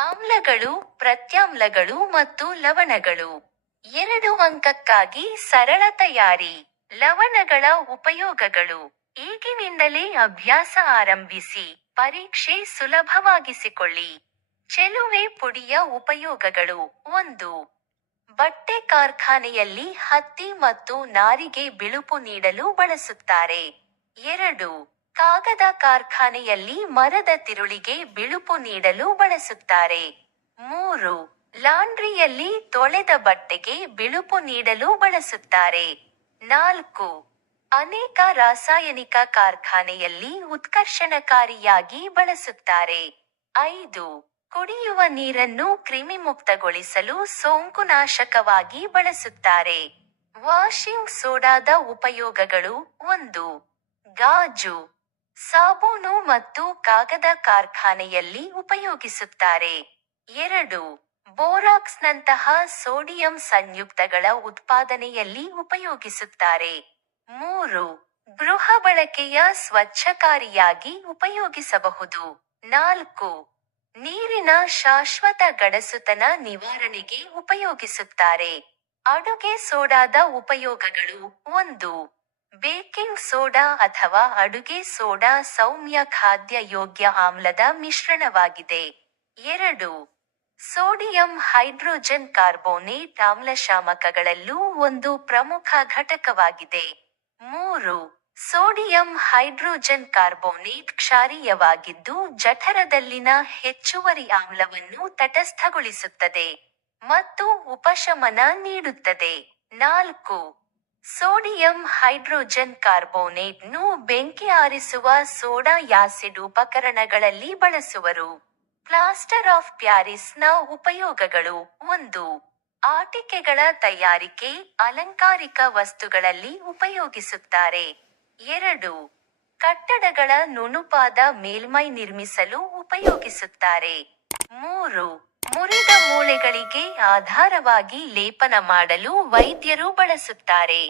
ಆಮ್ಲಗಳು, ಪ್ರತ್ಯಾಮ್ಲಗಳು ಮತ್ತು ಲವಣಗಳು. ಎರಡು ಅಂಕಕ್ಕಾಗಿ ಸರಳ ತಯಾರಿ, ಲವಣಗಳ ಉಪಯೋಗಗಳು. ಈಗಿನಿಂದಲೇ ಅಭ್ಯಾಸ ಆರಂಭಿಸಿ, ಪರೀಕ್ಷೆ ಸುಲಭವಾಗಿಸಿಕೊಳ್ಳಿ. ಚೆಲುವೆ ಪುಡಿಯ ಉಪಯೋಗಗಳು. ಒಂದು, ಬಟ್ಟೆ ಕಾರ್ಖಾನೆಯಲ್ಲಿ ಹತ್ತಿ ಮತ್ತು ನಾರಿಗೆ ಬಿಳುಪು ನೀಡಲು ಬಳಸುತ್ತಾರೆ. ಎರಡು ಕಾಗದ ಕಾರ್ಖಾನೆಯಲ್ಲಿ ಮರದ ತಿರುಳಿಗೆ ಬಿಳುಪು ನೀಡಲು ಬಳಸುತ್ತಾರೆ. ಮೂರು, ಲಾಂಡ್ರಿಯಲ್ಲಿ ತೊಳೆದ ಬಟ್ಟೆಗೆ ಬಿಳುಪು ನೀಡಲು ಬಳಸುತ್ತಾರೆ. ನಾಲ್ಕು, ಅನೇಕ ರಾಸಾಯನಿಕ ಕಾರ್ಖಾನೆಯಲ್ಲಿ ಉತ್ಕರ್ಷಣಕಾರಿಯಾಗಿ ಬಳಸುತ್ತಾರೆ. ಐದು, ಕುಡಿಯುವ ನೀರನ್ನು ಕ್ರಿಮಿಮುಕ್ತಗೊಳಿಸಲು ಸೋಂಕುನಾಶಕವಾಗಿ ಬಳಸುತ್ತಾರೆ. ವಾಷಿಂಗ್ ಸೋಡಾದ ಉಪಯೋಗಗಳು ಒಂದು, ಗಾಜು ಸಾಬೂನು ಮತ್ತು ಕಾಗದ ಕಾರ್ಖಾನೆಯಲ್ಲಿ ಉಪಯೋಗಿಸುತ್ತಾರೆ. ಎರಡು, ಬೋರಾಕ್ಸ್ನಂತಹ ಸೋಡಿಯಂ ಸಂಯುಕ್ತಗಳ ಉತ್ಪಾದನೆಯಲ್ಲಿ ಉಪಯೋಗಿಸುತ್ತಾರೆ. ಮೂರು, ಗೃಹ ಬಳಕೆಯ ಸ್ವಚ್ಛಕಾರಿಯಾಗಿ ಉಪಯೋಗಿಸಬಹುದು. ನಾಲ್ಕು, ನೀರಿನ ಶಾಶ್ವತ ಗಡಸುತನ ನಿವಾರಣೆಗೆ ಉಪಯೋಗಿಸುತ್ತಾರೆ. ಅಡುಗೆ ಸೋಡಾದ ಉಪಯೋಗಗಳು ಒಂದು ಬೇಕಿಂಗ್ ಸೋಡಾ ಅಥವಾ ಅಡುಗೆ ಸೋಡಾ ಸೌಮ್ಯ ಖಾದ್ಯ ಯೋಗ್ಯ ಆಮ್ಲದ ಮಿಶ್ರಣವಾಗಿದೆ. ಎರಡು, ಸೋಡಿಯಂ ಹೈಡ್ರೋಜನ್ ಕಾರ್ಬೋನೇಟ್ ಆಮ್ಲಶಾಮಕಗಳಲ್ಲೂ ಒಂದು ಪ್ರಮುಖ ಘಟಕವಾಗಿದೆ. ಮೂರು, ಸೋಡಿಯಂ ಹೈಡ್ರೋಜನ್ ಕಾರ್ಬೋನೇಟ್ ಕ್ಷಾರೀಯವಾಗಿದ್ದು ಜಠರದಲ್ಲಿನ ಹೆಚ್ಚುವರಿ ಆಮ್ಲವನ್ನು ತಟಸ್ಥಗೊಳಿಸುತ್ತದೆ ಮತ್ತು ಉಪಶಮನ ನೀಡುತ್ತದೆ. ನಾಲ್ಕು ಸೋಡಿಯಂ ಹೈಡ್ರೋಜನ್ ಕಾರ್ಬೋನೇಟ್ನು ಬೆಂಕಿ ಆರಿಸುವ ಸೋಡಾ ಯಾಸಿಡ್ ಉಪಕರಣಗಳಲ್ಲಿ ಬಳಸುವರು. ಪ್ಲಾಸ್ಟರ್ ಆಫ್ ಪ್ಯಾರಿಸ್ನ ಉಪಯೋಗಗಳು ಒಂದು. ಆಟಿಕೆಗಳ ತಯಾರಿಕೆ ಅಲಂಕಾರಿಕ ವಸ್ತುಗಳಲ್ಲಿ ಉಪಯೋಗಿಸುತ್ತಾರೆ. ಎರಡು. ಕಟ್ಟಡಗಳ ನುಣುಪಾದ ಮೇಲ್ಮೈ ನಿರ್ಮಿಸಲು ಉಪಯೋಗಿಸುತ್ತಾರೆ. ಮೂರು. ಮುರಿದ ಮೂಳೆಗಳಿಗೆ ಆಧಾರವಾಗಿ ಲೇಪನ ಮಾಡಲು ವೈದ್ಯರು ಬಳಸುತ್ತಾರೆ.